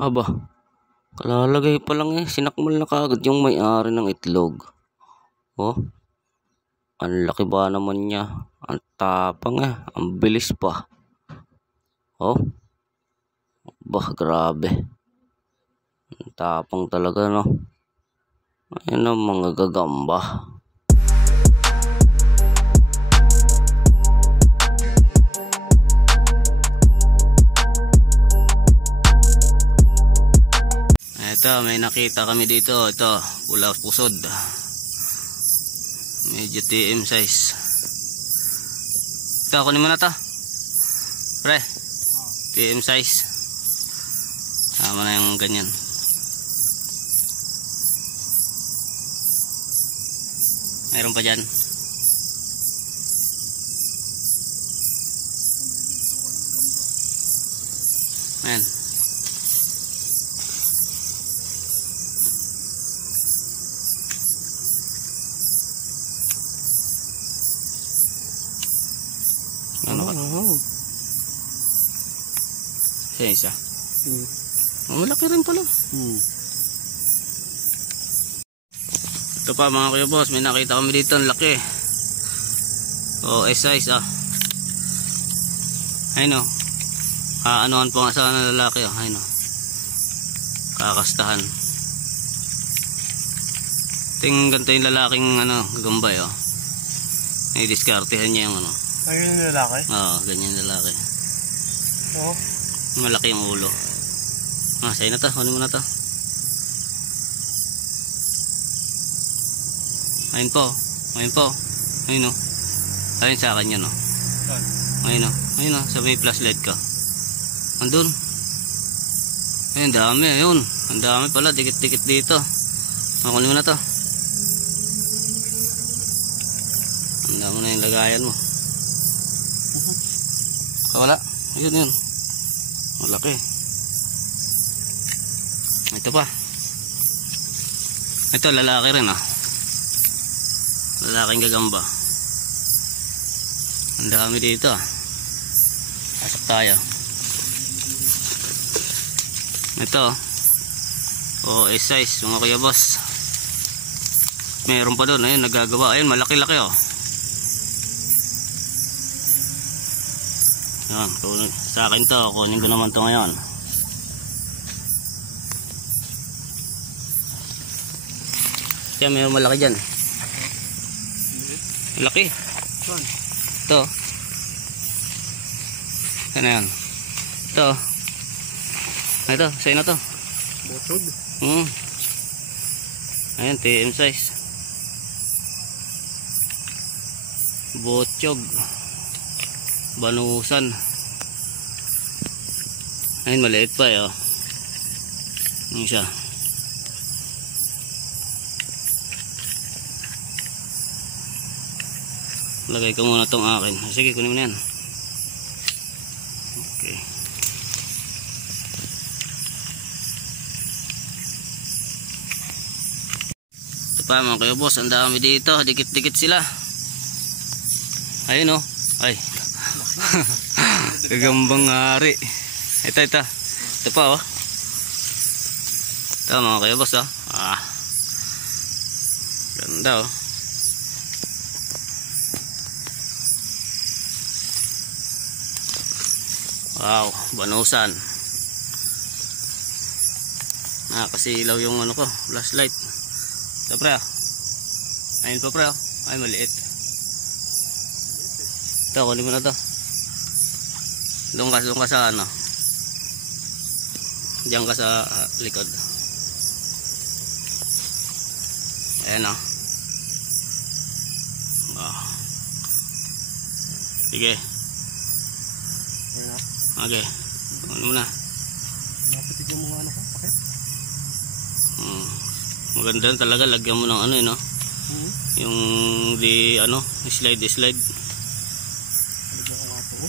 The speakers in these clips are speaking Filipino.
Aba, kalalagay pa lang sinakmal na kaagad yung may-ari ng itlog. Oh, ang laki ba naman niya? Ang tapang ang bilis pa. Oh, bah, grabe. Ang tapang talaga, no? Ayun ang mga gagamba. Ito, may nakita kami dito. Ito, pula pusod. Medyo TM size. Ito, kunin mo na to. Pre, TM size. Sama na yung ganyan. Mayroon pa dyan. Ayan. Ano ka? Siya isa. Malaki rin pala. Ito pa mga kuya boss, may nakita kami dito ang laki. S-size ayun o. Anuhan po nga sa ng lalaki ayun o. Kakastahan. Ganito yung lalaking gagambay i-diskartehan niya yung Ayun yung lalaki? Oo, ganyan yung lalaki. Oo. Malaki yung ulo. Sa'yo na to, kunin mo na to. Ayun po. Ayun o. Ayun sa akin yan o. Ayun o, sa may flashlight ka. Andun. Ayun, dami. Ayun, ang dami pala, dikit-dikit dito. Kunin mo na to. Ang dami na yung lagayan mo. Wala. Ayun. Malaki. Ito pa. Ito lalaki rin lalaking gagamba. Ang dami dito pasok tayo. Ito S-size mga kuya boss. Meron pa doon. Ayun, nagagawa. Ayun, malaki-laki Yan, sa akin to, kunin ko naman to ngayon. Yan, may malaki dyan. Malaki. Ito. Ano yan? Ito. Ito, sa'yo na to. Botog? Ayan, TM size. Botog. Banusan. Ayun, maliit pa Yung siya. Lagay ko muna tong akin. Sige, kunin mo na yan. Okay. Ito pa mga kuya boss, ang dami dito. Dikit-dikit sila. Ayun ay. Gagambang hari. Ito pa ito mga kuya boss ganda wow, banusan. Nakasilaw yung ko, flashlight. Ito pre ayun pa pre ay maliit. Ito, kunin mo na to. Doon ka sa diyan ka sa likod. Ayan sige. Okay, ano mo na. Napitig mo mga ko, pakit. Maganda talaga, lagyan mo ng yung slide. Bigyan ko nga po.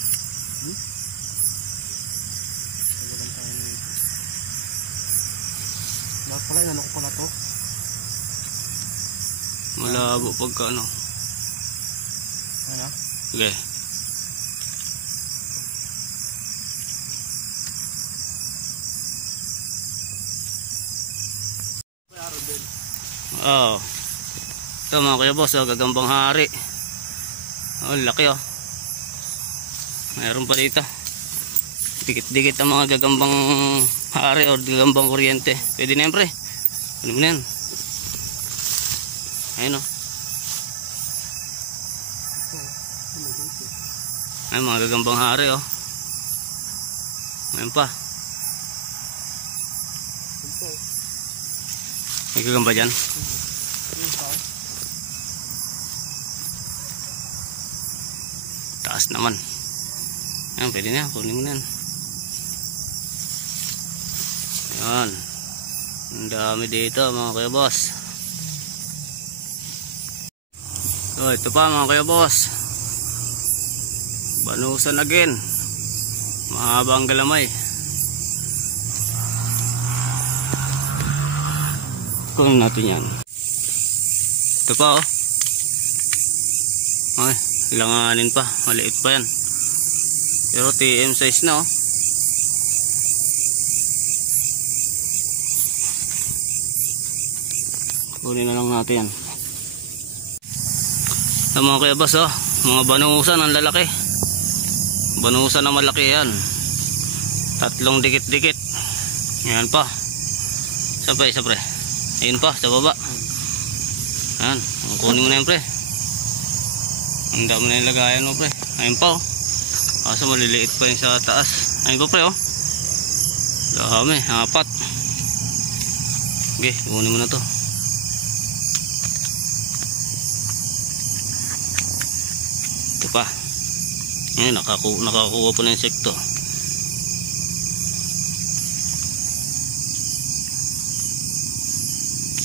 Lahat pala, inano ko pala to. Malabo pagka Okay. Oh. Ito mga kuya boss, oh, gagambang hari. Oh, laki oh. Mayroon pa dito. Dikit-dikit ang mga gagambang hari o gagambang kuryente. Pwede na yan pre. Ano mo na yan? Ayun oh. Ay, mga gagambang hari oh. Ayun pa. May gagamba dyan. Taas naman. Ayan, pwede na. Kunin mo na yan. Ayan. Ang dami dito mga kuya boss. So, ito pa mga kuya boss. Banusan again. Mahaba ang galamay. Kunin natin yan. Ito pa oh. Ay, ilanganin pa. Maliit pa yan. Pero TM size na oh. Kunin na lang natin yan. Ito mga kuya boss oh. Mga banusan ang lalaki. Banusan na malaki yan. 3 dikit-dikit. Yan pa. Isa pre. Ayun pa sa baba. Yan. Kunin mo na yan pre. Ang dami na yung lagayan mo pre. Ayun pa oh. Kaso maliliit pa yung sa taas. Ayun pa pre oh. Dami. 4. Okay. Kunin mo na to. Ito pa. Ayun. Nakakuha pa ng insekto.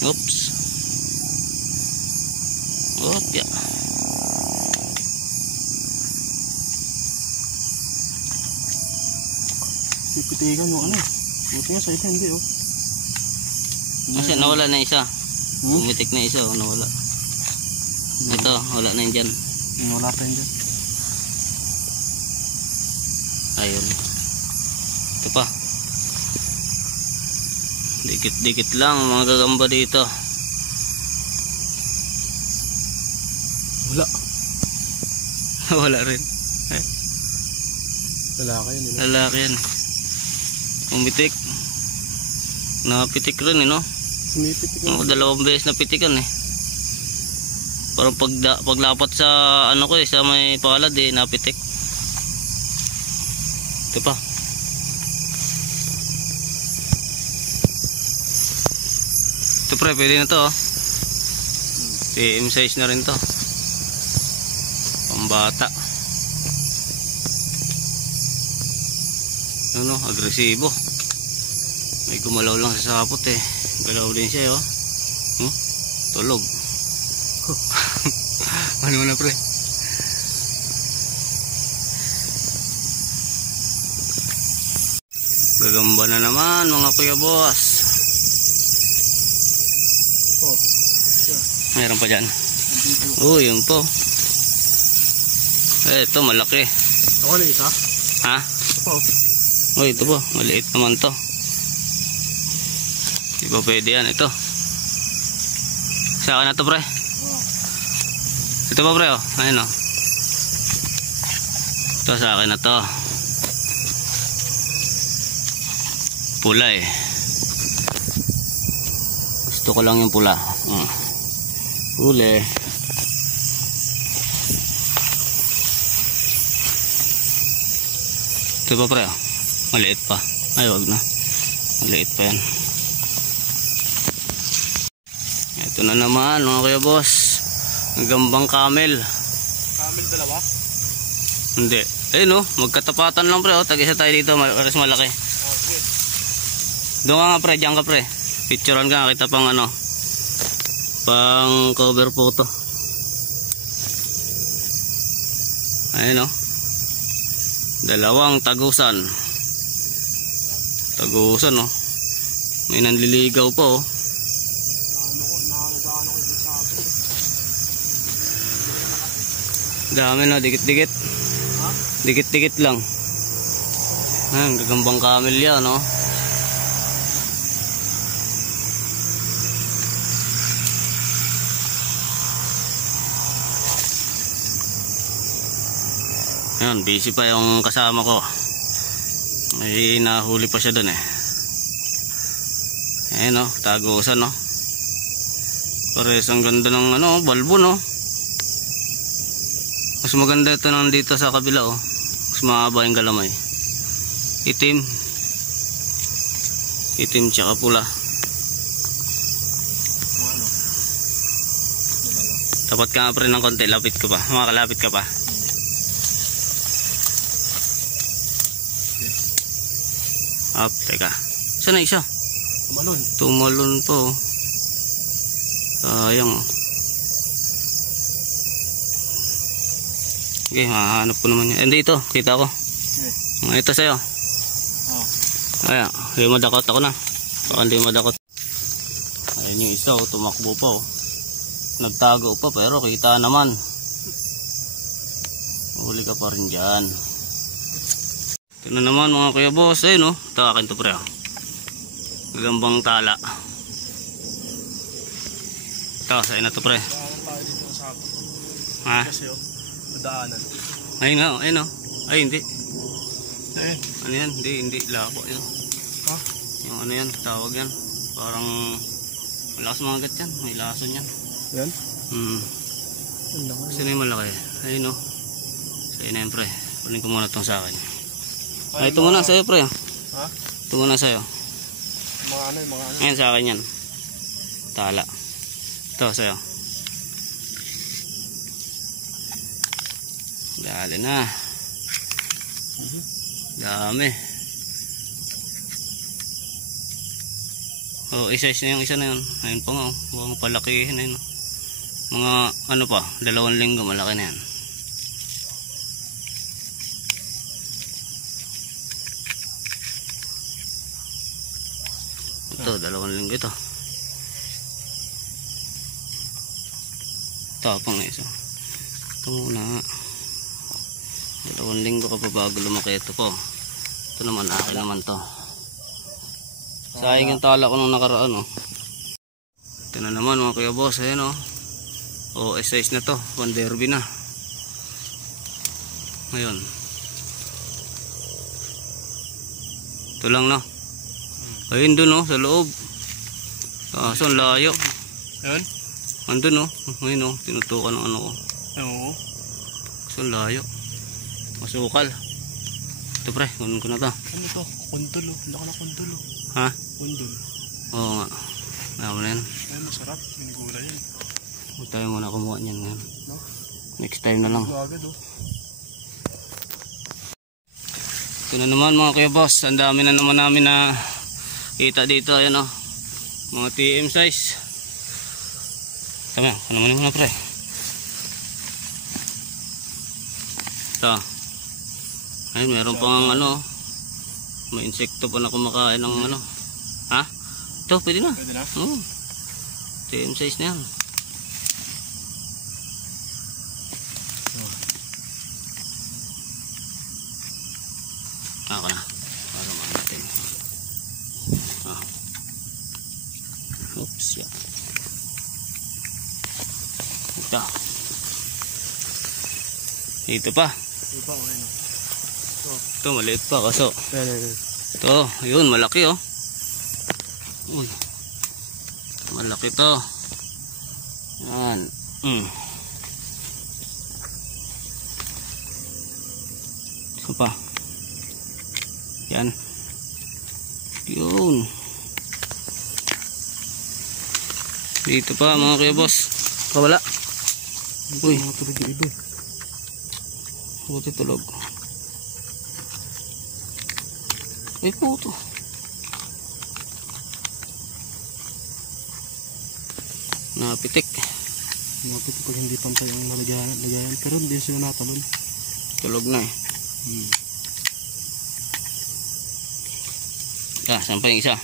Oops. Opya. Pipitigan yung ano. Buti nga sa ito hindi oh. Kasi nawala na isa. Pumitik na isa oh, nawala. Ito, wala na yun dyan. Wala pa yun dyan. Ayun. Ito pa. Dikit-dikit lang mga gagamba dito. Wala. Wala rin. Lalaki yun. Lalaki yan. Umitik. Napitik rin no? Sumipitik yan. 2 beses napitikan eh. Parang paglapat sa ano ko eh, sa may palad eh, napitik. Ito pa. Ito pre, pwede na to oh. TM size na rin to. Pambata. Ano, agresibo. May gumalaw lang sa sapot eh. Galaw din siya oh. Tulog. Ano na pre? Gagamba na naman mga kuya boss. Oh. Meron pa dyan. Oh, yun po. Ito malaki. Ako na isa. Ha? Oh. Oh, ito po. Maliit naman to. Di ba pwede yan? Ito. Sa akin na to pre. Ito pa pre oh. Ayun oh. Ito sa akin na to. Pula eh. Gusto ko lang yung pula. Huli. Ito pa pre oh. Maliit pa. Ay wag na. Maliit pa yan. Ito na naman mga kuya boss. Gambang camel. Camel dalawa? Hindi. Ayun oh. Magkatapatan lang pre oh. Tag-isa tayo dito. Mas malaki. Okay. Doon ka nga pre. Diyan ka pre. Picturean ka. Kita pang ano. Pang cover photo. Ayun oh. Dalawang tagusan. Tagusan oh. May nanliligaw pa oh. Dami no, dikit-dikit. Ha? Dikit-dikit lang. Ayun, gagambang camel yan no. Ayun, busy pa yung kasama ko. May nahuli pa siya dun eh. Ayun o, tagusan o. Pares ang ganda ng ano, balbo no. Mas maganda ito nandito sa kabila o. Mas mahaba yung galamay. Itim. Itim tsaka pula. Tapat ka nga pa rin ng konti, lapit ko pa. Makakalapit ka pa. Up, teka. Saan na isa? Tumalon. Tumalon po. Sayang. Okay, mahanap ko naman yan. Dito, kita ko. Ito sa'yo. Ayan, hindi madakot ako na. Baka hindi madakot. Ayan yung isa, tumakbo pa. Nagtago pa pero kita naman. Huli ka pa rin dyan. Ito na naman mga kuya boss. Ayun o, ito akin to pre. Gagambang tala. Ito, sa'yo na to pre. Ha? Kasi madaanan. Ayun nga, ayun o. Ay hindi. Eh. Ano yan? Hindi lako yun. Ha? Yung ano yan, tawag yan. Parang malakas mga gat yan. May lason yan. Yan? Sino yung malaki? Ayun o. Sa'yo na yan pre. Kunin ko muna itong sa akin. Ay, ito muna sa'yo pre. Ha? Ito muna sa'yo. Mga ano. Ayan sa akin yan. Tala. Ito sa'yo. Dali na. Dami. Oh, isa-isa na yung isa na yun. Ayun pa nga. Huwag palakihin. Ayun. Mga ano pa, 2 linggo malaki na yan. Ito, 2 linggo ito. Tapang na isa. Ito muna. 2 linggo ka pa bago lumaki ito po. Ito naman, akin naman to. Sayang yung tala ko nung nakaraan oh. Ito na naman mga kuya boss. Ayan oh. O, size na to. 1 derby na. Ngayon. Ito lang no. Ayun dun oh, sa loob. Kaso ang layo. Ayun? Andun oh. Ayun oh, tinutukan ng ano ko. Oo. Kaso ang layo. Masukal. Ito pre, kunin ko na to. Ano to? Kundol oh. Laka na kundol oh. Ha? Kundol. Oo nga. Alam mo na yan. Ay, masarap. Minigula yan. Huwag tayo muna kumuha niyan ngayon. No? Next time na lang. Agad oh. Ito na naman mga kuya boss. Ang dami na naman namin na kita dito. Ayan oh. Mga TM size. Tama, ano naman muna pre. Ito. Ayun, meron pang ano. May insekto pa na kumakain ng ano. Ha? Ito, pwede na. Pwede na? Oo. TM size na yan. Ako na. Para natin. Oops, yan. Ito. Ito pa. Iba o ano. Ito, maliit pa kaso. Ayan. Ito, ayun, malaki oh. Uy. Malaki to. Yan. Ito pa. Yan. Yun. Dito pa mga kuya boss. Kawala. Uy. Mga tulog yung iba. Buti tulog. Ay puto. Napitik. Napitik pag hindi pantay ang lagayan. Pero hindi sila natalon. Tulog na eh. Saan pa yung isa?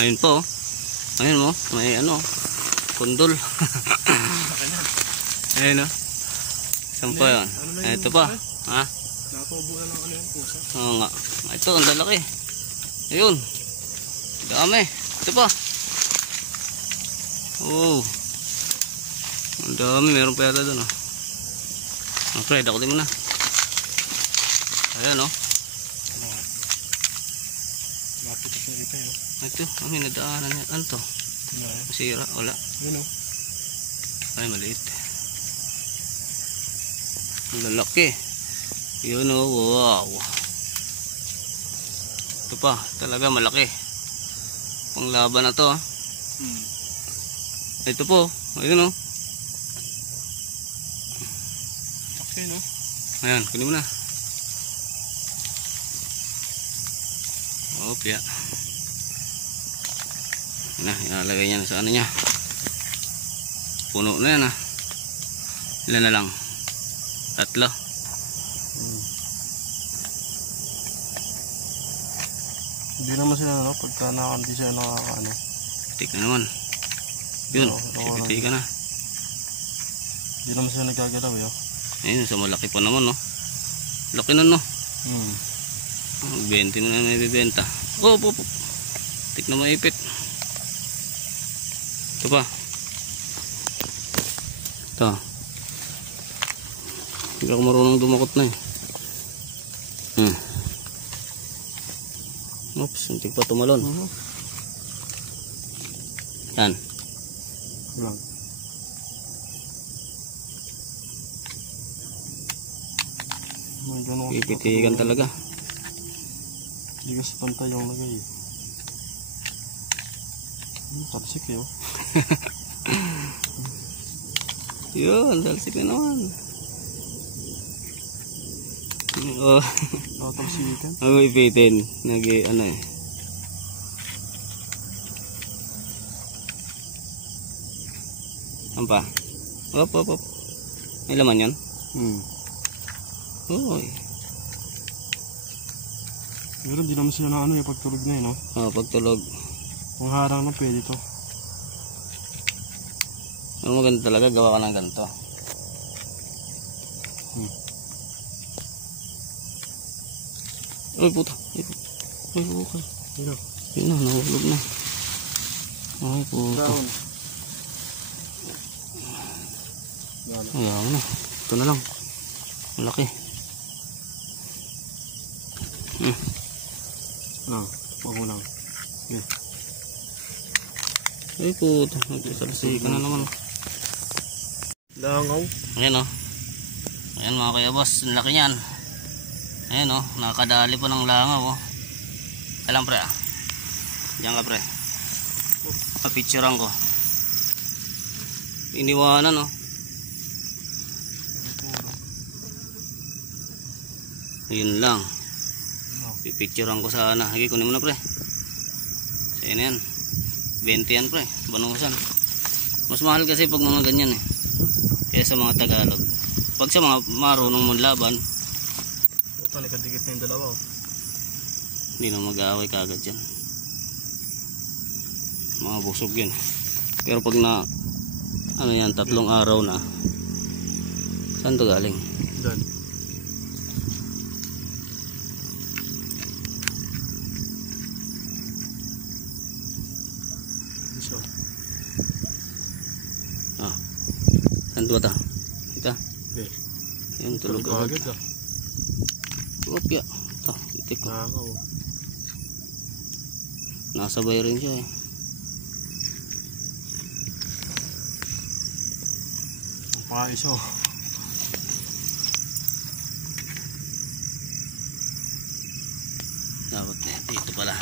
Ayun po. Ayun mo. May ano. Kundol. Ayun o. Saan pa yun? Ito pa. Ha? Natubo na lang ano yung pusa. Oo nga. Ito, ang lalaki. Ayun. Dami. Ito pa. Oh. Ang dami. Meron pa yata doon. Pre, dakutin mo na. Ayan, oh. Lapit ito sa ipay, oh. Ito, may nadaanan niya. Ano to? Masira, wala. Yun, oh. Ay, maliit. Ang lalaki. Yun, oh, wow. Ito pa, talaga malaki. Panglaban na to, ah. Ito po, ayun, oh. Okay, no? Ayan, kunin mo na. Opya. Na, ilalagay niya sa ano niya. Puno na yan, ah. Ilan na lang? 3. Hindi naman sila, no? Pagka nakanti siya nakakaano. Tik na naman. Yun, sipiti ka na. Hindi naman sila nagkagalaw, yo. Ayun, sa malaki pa naman, no? Laki na, no? 20 mo na may bibenta. Oh, po. Tik na maipit. Ito pa. Ito. Hindi ako marunong dumakot na, eh. Oops, hindi pa tumalon. Yan. Lang. Pipitigan talaga. Hindi kasi pantay yung lagay. Talsik, yo. Yun, talsik na naman. Oh. Talsikan. Ang ipitin. Ano, eh. Ano pa? Op. May laman yan? Uy. Pero di naman sila na ano, yung pagtulog na yun, no? Oh, pagtulog. Kung harang na pwede to. Ano maganda talaga, gawa ka ng ganito. Uy, puta. Uy, bukal. Yun na, nahulog na. Ay, puta. Ayaw na. Ito na lang. Malaki. Pangulang. Ay, puta. Nagsasalsi ka na naman. Langaw. Ayan, oh. Ayan, mga kuya boss. Ang laki niyan. Ayan, oh. Nakakadali pa ng langaw, oh. Alam, pre, ah. Diyan ka, pre. Papicturean ko. Iniwanan, oh. Yun lang. Pipicturean ko sana. Hagi, kunin mo na, pre. Sa'yo na yan. 20 yan, pre. Banusan. Mas mahal kasi pag mga ganyan, eh. Kaya sa mga Tagalog. Pag sa mga marunong mong laban, Puta, nakadikit na yung dalawa, oh. hindi na mag-aaway kagad yan. Mga busog yan. Pero pag na ano yan, 3 araw na, saan to galing? Dyan. So, saan to ba ta? Ika? okay. Yan, tulog Tulog agad. agad, ah. Opya. Ito, itik ko. Langaw. Nasabay rin siya, eh. Paiso. Dapat dito pala.